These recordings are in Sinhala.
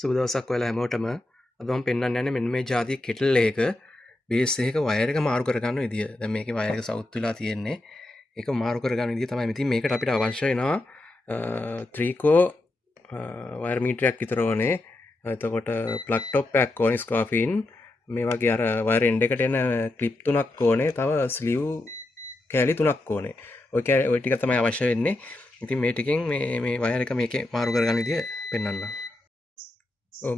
සුබ දවසක් ඔයාලා හැමෝටම. අද මම පෙන්වන්න යන්නේ මෙන්න මේ જાතිය කෙටල් එකක බේස් එකක වයර් එක මාරු කරගන්න විදිය. දැන් මේකේ වයර් එක සවුත් වෙලා තියෙන්නේ. ඒක මාරු කරගන්න විදිය තමයි. ඉතින් මේකට අපිට අවශ්‍ය වෙනවා 3 කෝ වයර් මීටරයක් විතර ඕනේ. එතකොට ප්ලග් ටොප් එකක් ඕනේ ස්කාෆින්. මේ වගේ අර වයර් එන්ඩ් එකට එන ක්ලිප් තුනක් ඕනේ. තව ස්ලිව් කෑලි තුනක් ඕනේ. ඔය ටික තමයි අවශ්‍ය වෙන්නේ. ඉතින් මේ ටිකෙන් මේ වයර් එක මේකේ මාරු කරගන්න විදිය පෙන්වන්නම්.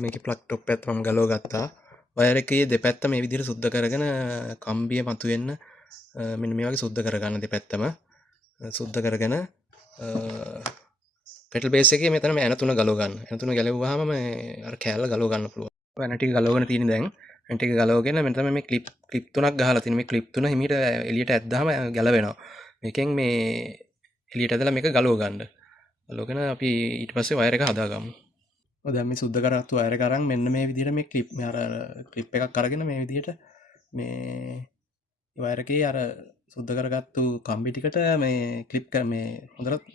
මේකේ ප්ලග් ටොප් එකත් මම ගලව ගත්තා. වයර් එකේ දෙපැත්ත මේ විදිහට සුද්ධ කරගෙන කම්බිය මතුවෙන්න මෙන්න මේ වගේ සුද්ධ කරගන්න දෙපැත්තම සුද්ධ කරගෙන කෙටල් බේස් එකේ මෙතන මේ ඇන තුන ගලව ගන්න. ඇන තුන ගැලවුවාම මේ අර කෑල්ල ගලව ගන්න පුළුවන්. ඔය ඇන ටික ගලවගෙන තියෙන දැන් ඇන ටික ගලවගෙන මෙතන මේ ක්ලිප් තුනක් ගහලා තියෙන. මේ ක්ලිප් තුන හිමීට එළියට ඇද්දාම ගැලවෙනවා. මේකෙන් මේ එළියට ඇදලා මේක ගලව ගන්න. ගලවගෙන අපි ඊට පස්සේ වයර් එක හදාගමු. දැන් මේ සුද්ධ කරගත්තු වයර් එක අරන් මෙන්න මේ විදිහට මේ ක්ලිප් එකක් අරගෙන මේ විදිහට මේ වයර් එකේ අර සුද්ධ කරගත්තු කම්බි ටිකට මේ ක්ලිප් මේ හොඳට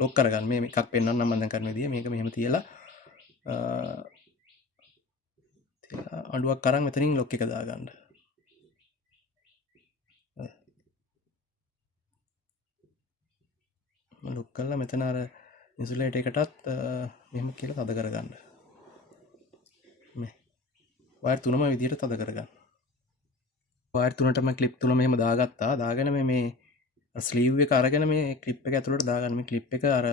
ලොක් කරගන්න. මේ එකක් පෙන්වන්නම් මම දැන් කරන විදිය. මේක මෙහෙම තියලා අඬුවක් අරන් මෙතනින් ලොක් එක දාගන්න. ලොක් කරලා මෙතන අර ඉන්සුලේටර් එකටත් මෙහෙම කියලා තද කරගන්න. මේ වයර් තුනම විදිහට තද කරගන්න. වයර් තුනටම ක්ලිප් තුන මෙහෙම දාගත්තා. දාගෙන මේ ස්ලීව් එක අරගෙන මේ ක්ලිප් එක ඇතුළට දාගන්න. මේ ක්ලිප් එක අර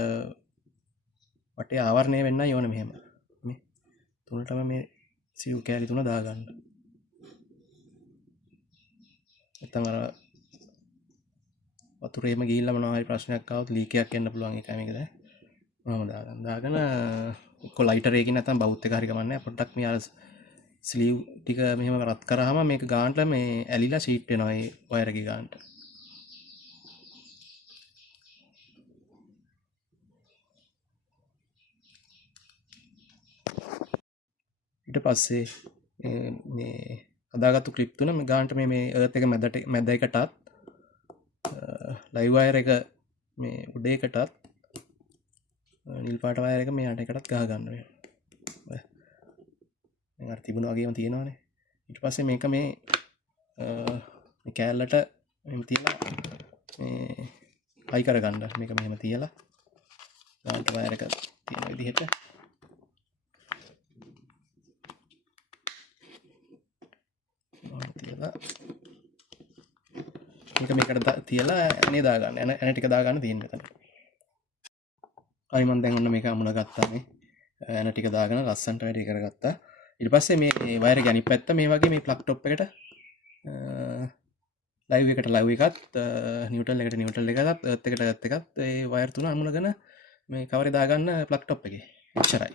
වටේ ආවරණය වෙන්න ඕනේ මෙහෙම. මේ තුනටම මේ ස්ලීව් කෑලි තුන දාගන්න. නැත්නම් අර වතුරේම ගිහිල්ලා මොනවා හරි ප්‍රශ්නයක් ආවොත් ලීක් එකක් එන්න පුළුවන්. ඒකයි මේක දැන් මම දාගන්න. දාගෙන කො ලයිටර් එකකින් නැත්නම් බවුත් එක හරි ගමන්නේ. පොඩ්ඩක් මේ අර ස්ලීව් ටික මෙහෙම රත් කරාම මේක ගානට මේ ඇලිලා ෂීට් වෙනවා ඒ වයර් එකේ ගානට. ඊට පස්සේ මේ හදාගත්තු ක්ලිප් තුන මේ ගානට මේ එර්ත් එක මැද එකටත් ලයිව් වයර් එක මේ උඩ එකටත් නිල් පාට වයර් එක මේ යට එකටත් ගහ ගන්න වෙනවා. දැන් අර තිබුණා වගේම තියෙනවානේ. ඊට පස්සේ මේක මේ කෑල්ලට මෙහෙම තියලා මේ හයි කරගන්න. මේක මෙහෙම තියලා ගානට වයර් එක තියෙන විදිහට මේකට තියලා ඇනේ දාගන්න. ඇන ටික දාගන්න තියෙන මෙතන. හරි මම දැන් ඔන්න මේක අමුණ ගත්තා මේ. ඇන ටික දාගෙන ලස්සන්ට වැඩි කරගත්තා. ඊට පස්සේ මේ වයර් එක අනිත් පැත්ත මේ වගේ මේ ප්ලග් ටොප් එකට ලයිව් එකට ලයිව් එකත් නියුට්‍රල් එකට නියුට්‍රල් එකත් එර්ත් එකට එර්ත් එකත් ඒ වයර් තුන අමුණගෙන මේ කවරේ දාගන්න ප්ලග් ටොප් එකේ. එච්චරයි.